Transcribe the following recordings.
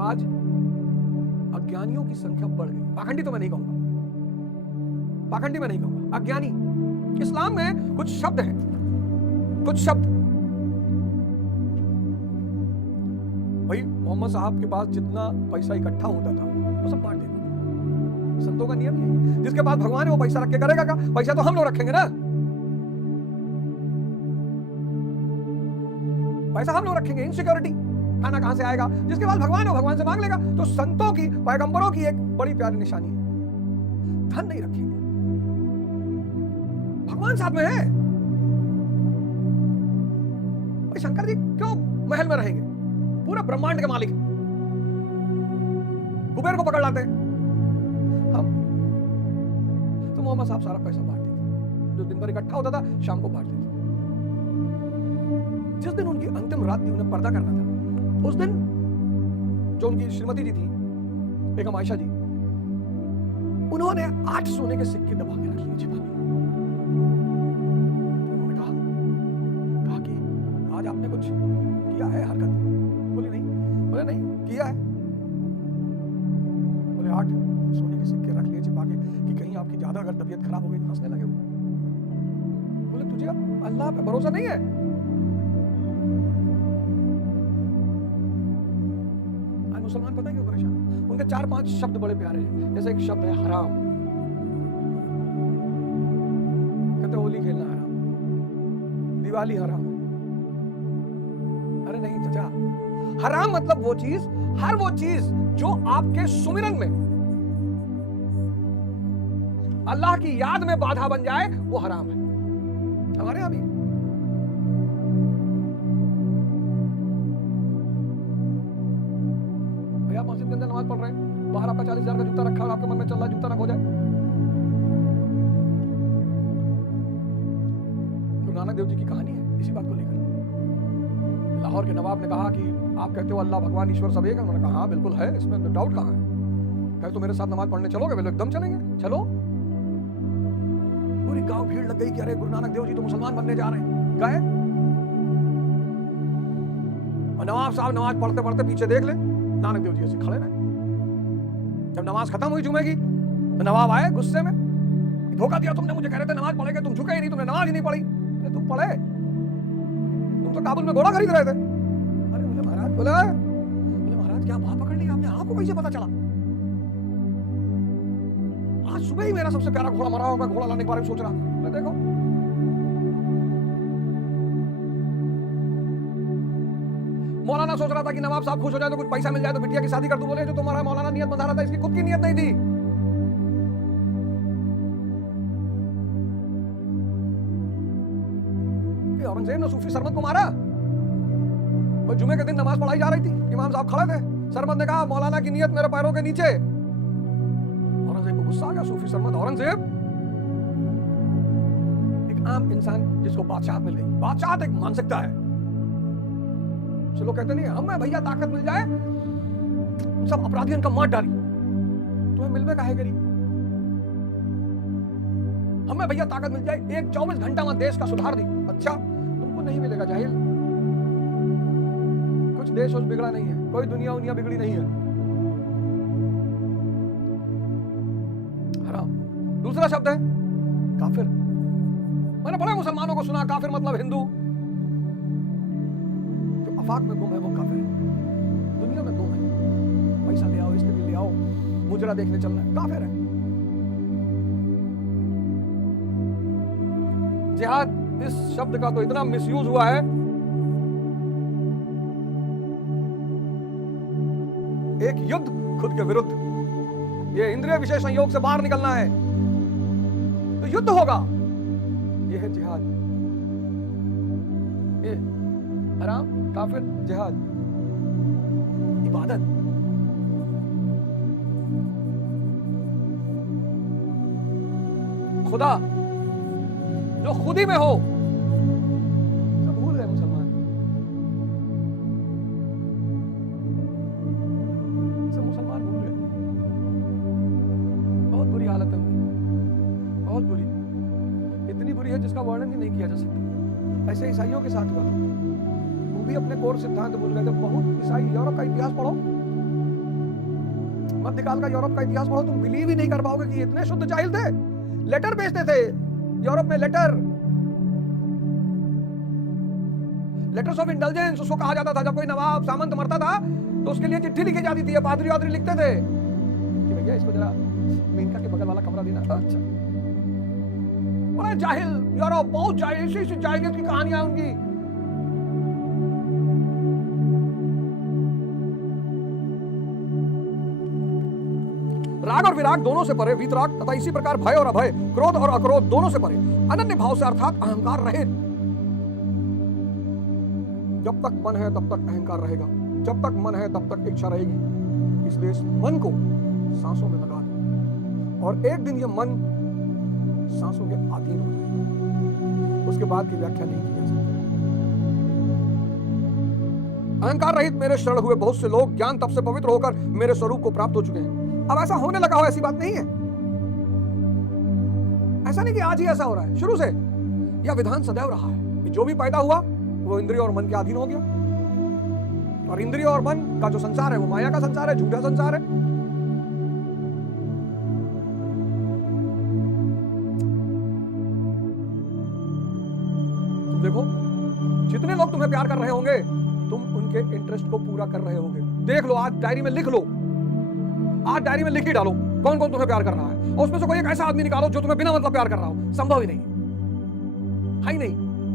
आज अज्ञानियों की संख्या बढ़ गई। पाखंडी तो मैं नहीं कहूंगा, पाखंडी मैं नहीं कहूंगा, अज्ञानी। इस्लाम में कुछ शब्द हैं, कुछ शब्द भाई मोहम्मद साहब के पास जितना पैसा इकट्ठा होता था वो सब बांट देते थे। संतों का नियम यही है, जिसके पास भगवान है वो पैसा रख के करेगा क्या? पैसा तो हम लोग रखेंगे ना, पैसा हम लोग रखेंगे। इनसिक्योरिटी, खाना कहां से आएगा? जिसके पास भगवान है भगवान से मांग लेगा। तो संतों की, पैगंबरों की एक बड़ी प्यारी निशानी है, धन नहीं रखेंगे, भगवान साथ में है। भाई शंकर जी क्यों महल में रहेंगे? पूरा ब्रह्मांड के मालिक, कुबेर को पकड़ लाते हम। तो मोहम्मद साहब सारा पैसा बांट देते, जो दिन भर इकट्ठा होता था शाम को बांट देते। जिस दिन उनकी अंतिम रात थी, उन्हें पर्दा करना था, उस दिन जो उनकी श्रीमती जी थी, बेगम आयशा जी, उन्होंने 8 सोने के सिक्के दबा के रख लिए छिपा के। उन्होंने कहा कि आज आपने कुछ किया है हरकत? बोले नहीं किया है। बोले 8 सोने के सिक्के रख लिए छिपा के कि कहीं आपकी ज्यादा अगर तबीयत खराब हो गई। हंसने लगे वो। बोले तुझे अल्लाह पे भरोसा नहीं है? आज मुसलमान पता है क्यों परेशान है? उनके 4-5 शब्द बड़े प्यारे हैं। जैसे एक शब्द है हराम, कहते होली खेलना हराम, दिवाली हराम। अरे नहीं चाचा, हराम मतलब वो चीज, हर वो चीज जो आपके सुमिरन में अल्लाह की याद में बाधा बन जाए वो हराम है। हमारे यहां भी भैया मस्जिद के अंदर नमाज पढ़ रहे हैं, बाहर आपका 40,000 का जूता रखा और आपके मन में चल रहा है जूता ना खो जाए। गुरु नानक देव जी की कहानी है इसी बात को लेकर। लाहौर के नवाब ने कहा कि आप कहते हो अल्लाह भगवान ईश्वर सब एक है? उन्होंने कहा हाँ बिल्कुल है, इसमें डाउट कहाँ है? कहे तो मेरे साथ नमाज पढ़ने चलोगे? बोले एकदम चलेंगे, चलो। पूरी गांव भीड़ लग गई कि अरे गुरु नानक देव जी तो मुसलमान बनने जा रहे हैं। गए और नवाब साहब नमाज पढ़ते पढ़ते पीछे देख ले, नानक देव जी ऐसे खड़े रहे। जब नमाज खत्म हुई जुमे की तो नवाब आए गुस्से में, धोखा दिया तुमने, मुझे कह रहे थे नमाज पढ़ेंगे, तुम झुके ही नहीं, तुमने नमाज ही नहीं पढ़ी। तुम पढ़े? तुम तो काबुल में घोड़ा खरीद रहे थे। अरे बोले महाराज, बोले महाराज क्या बात पकड़ ली आपने, आपको कैसे पता चला? आज सुबह ही मेरा सबसे प्यारा घोड़ा मरा और मैं घोड़ा लाने के बारे में सोच रहा था। मैं देखो मौलाना सोच रहा था कि नवाब साहब खुश हो जाए तो कुछ पैसा मिल जाए तो बिटिया की शादी कर दूं। बोले जो तुम्हारा मौलाना नियत बता रहा था इसकी खुद की नियत नहीं थी। औरंगजेब ने सूफी सरमद को मारा और जुमे के दिन नमाज पढ़ाई जा रही थी, इमाम साहब खड़े थे, सरमद ने कहा मौलाना की नियत मेरे पैरों के नीचे। औरंगजेब को गुस्सा आ गया। सूफी सरमद औरंगजेब एक आम इंसान जिसको बादशाह मिल गई, बादशाह एक मानसिकता है। लोग कहते नहीं हमें भैया ताकत मिल जाए सब अपराधियों का मार डाली, तुम्हें मिल में काहे करी? हमें भैया ताकत मिल जाए एक 24 घंटा में देश का सुधार दी। अच्छा तुमको नहीं मिलेगा जाहिल, कुछ देश उस बिगड़ा नहीं है, कोई दुनिया बिगड़ी नहीं है। हराम। दूसरा शब्द है काफिर। मैंने बड़े मुसलमानों को सुना काफिर मतलब हिंदू। जो आफाक में गुम है वो काफिर है, दुनिया में गुम है। पैसा ले आओ, इसके लिए ले आओ, मुजरा देखने चलना है, काफिर है। जिहाद इस शब्द का तो इतना मिसयूज हुआ है, एक युद्ध खुद के विरुद्ध। ये इंद्रिय विशेष संयोग से बाहर निकलना है तो युद्ध होगा, ये है जिहाद। ये हराम, काफिर, जिहाद, इबादत। खुदा जो खुद ही में हो, सब भूल गए मुसलमान, सब मुसलमान भूल गए। बहुत बुरी हालत है उनकी, बहुत बुरी, इतनी बुरी है जिसका वर्णन ही नहीं किया जा सकता। ऐसे ईसाइयों के साथ हुआ था, वो भी अपने कोर सिद्धांत भूल गए थे। बहुत ईसाई, यूरोप का इतिहास पढ़ो, मध्यकाल का यूरोप का इतिहास पढ़ो, तुम बिलीव ही नहीं कर पाओगे कि इतने शुद्ध जाहिल थे। लेटर भेजते थे यूरोप में, लेटर्स ऑफ इंटेलिजेंस उसको कहा जाता था। जब कोई नवाब सामंत मरता था तो उसके लिए चिट्ठी लिखी जाती थी, पादरी वादरी लिखते थे कि भैया इसको जरा मेनका के बगल वाला कमरा देना। अच्छा, बड़ा जाहिल यूरोप, बहुत जाहिल, इसी जाहिलियत की कहानियां उनकी। राग और विराग दोनों से परे, वीतराग, तथा इसी प्रकार भय और अभय, क्रोध और अक्रोध दोनों से परे, अनन्य भाव से अर्थात अहंकार रहित। जब तक मन है तब तक अहंकार रहेगा, जब तक मन है तब तक इच्छा रहेगी। इसलिए इस मन को सांसों में लगा दो और एक दिन ये मन सांसों के अधीन हो जाएगा। उसके बाद की व्याख्या नहीं की जा सकती। अहंकार रहित मेरे शरण हुए बहुत से लोग ज्ञान तप से पवित्र होकर मेरे स्वरूप को प्राप्त हो चुके हैं। अब ऐसा होने लगा हो ऐसी बात नहीं है, ऐसा नहीं कि आज ही ऐसा हो रहा है, शुरू से यह विधान सदैव रहा है कि जो भी पैदा हुआ वो इंद्रिय और मन के अधीन हो गया। और इंद्रिय और मन का जो संसार है वो माया का संसार है, झूठा संसार है। तुम देखो, जितने लोग तुम्हें प्यार कर रहे होंगे तुम उनके इंटरेस्ट को पूरा कर रहे होगे। देख लो, आज डायरी में लिख लो, आज डायरी में लिख ही डालो कौन कौन तुम्हें प्यार कर रहा है, और उसमें से कोई एक ऐसा आदमी निकालो जो तुम्हें बिना मतलब प्यार कर रहा हो। संभव ही नहीं है ही नहीं,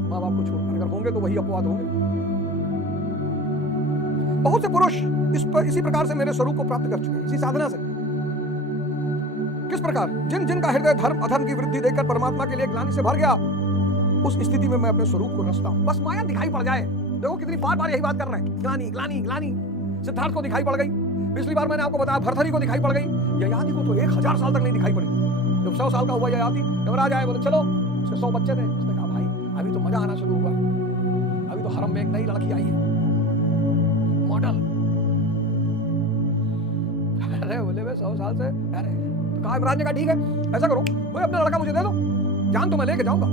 माँ बाप को छोड़कर। अगर होंगे तो वही अपवाद होंगे। बहुत से पुरुष इसी प्रकार से मेरे स्वरूप को प्राप्त कर चुके हैं, इसी साधना से। किस प्रकार? जिनका हृदय धर्म अधर्म की वृद्धि देखकर परमात्मा के लिए ग्लानि से भर गया, उस स्थिति में मैं अपने स्वरूप को रचता हूं। बस माया दिखाई पड़ जाए। देखो कितनी बार यही बात कर रहे हैं, ग्लानि ग्लानि ग्लानि। सिद्धार्थ को दिखाई पड़ गई, पिछली बार मैंने आपको बताया भरथरी को दिखाई पड़ गई, ययाति को तो 1000 साल तक नहीं दिखाई पड़ी। जब 100 साल का हुआ ययाति, यमराज आए, बोले चलो, उसके 100 बच्चे थे। उसने कहा भाई अभी तो मजा आना शुरू हुआ, अभी तो हरम में एक नई लड़की आई है, मॉडल। अरे बोले वे 100 साल से, अरे तो कहा यमराज ने कहा ठीक है ऐसा करो, कोई अपना लड़का मुझे दे दो, जान तो मैं लेके जाऊंगा।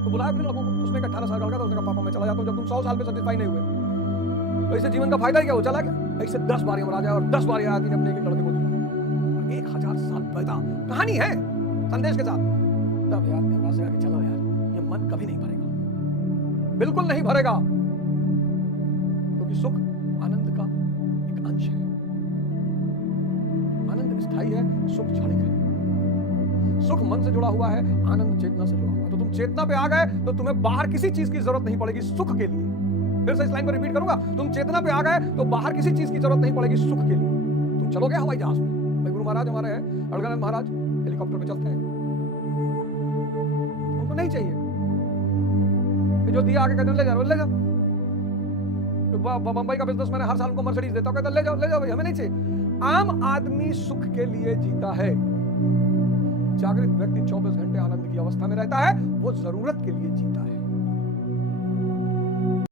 तो बुलाया अपने लड़कों को। उसमें 18 साल का लड़का था, उसने कहा पापा मैं चला जाता हूँ। जब तुम 100 साल पे सेटिस्फाई नहीं हुए तो इससे जीवन का फायदा ही क्या? वो चला गया। ऐसे 10 बार यमराज आया और 10 बार ययाति ने अपने एक लड़के को दिया। 1000 साल पैदा कहानी है संदेश के साथ। तब यार ने यमराज से कहा कि चलो यार, ये मन कभी नहीं भरेगा, बिल्कुल नहीं भरेगा, क्योंकि सुख आनंद का एक अंश है। आनंद स्थायी है, सुख क्षणिक है। सुख मन से जुड़ा हुआ है, आनंद चेतना से जुड़ा हुआ है। तो तुम चेतना पे आ गए तो तुम्हें बाहर किसी चीज की जरूरत नहीं पड़ेगी सुख के लिए। फिर से इस लाइन को रिपीट करूंगा, तुम चेतना पे आ गए तो बाहर किसी चीज की जरूरत नहीं पड़ेगी सुख के लिए। तुम चलोगे हवाई जहाज में, भाई गुरु महाराज हमारे हैं, अलगानंद महाराज हेलीकॉप्टर पे चलते हैं, उनको नहीं चाहिए कि जो दिया आके कहते ले जाओ ले जाओ। बंबई का बिजनेसमैन हर साल उनको मर्सिडीज देता, कहता ले जाओ भाई, हमें नहीं चाहिए। आम आदमी सुख के लिए जीता है, जागृत व्यक्ति 24 घंटे आनंद की अवस्था में रहता है, वो जरूरत के लिए जीता है।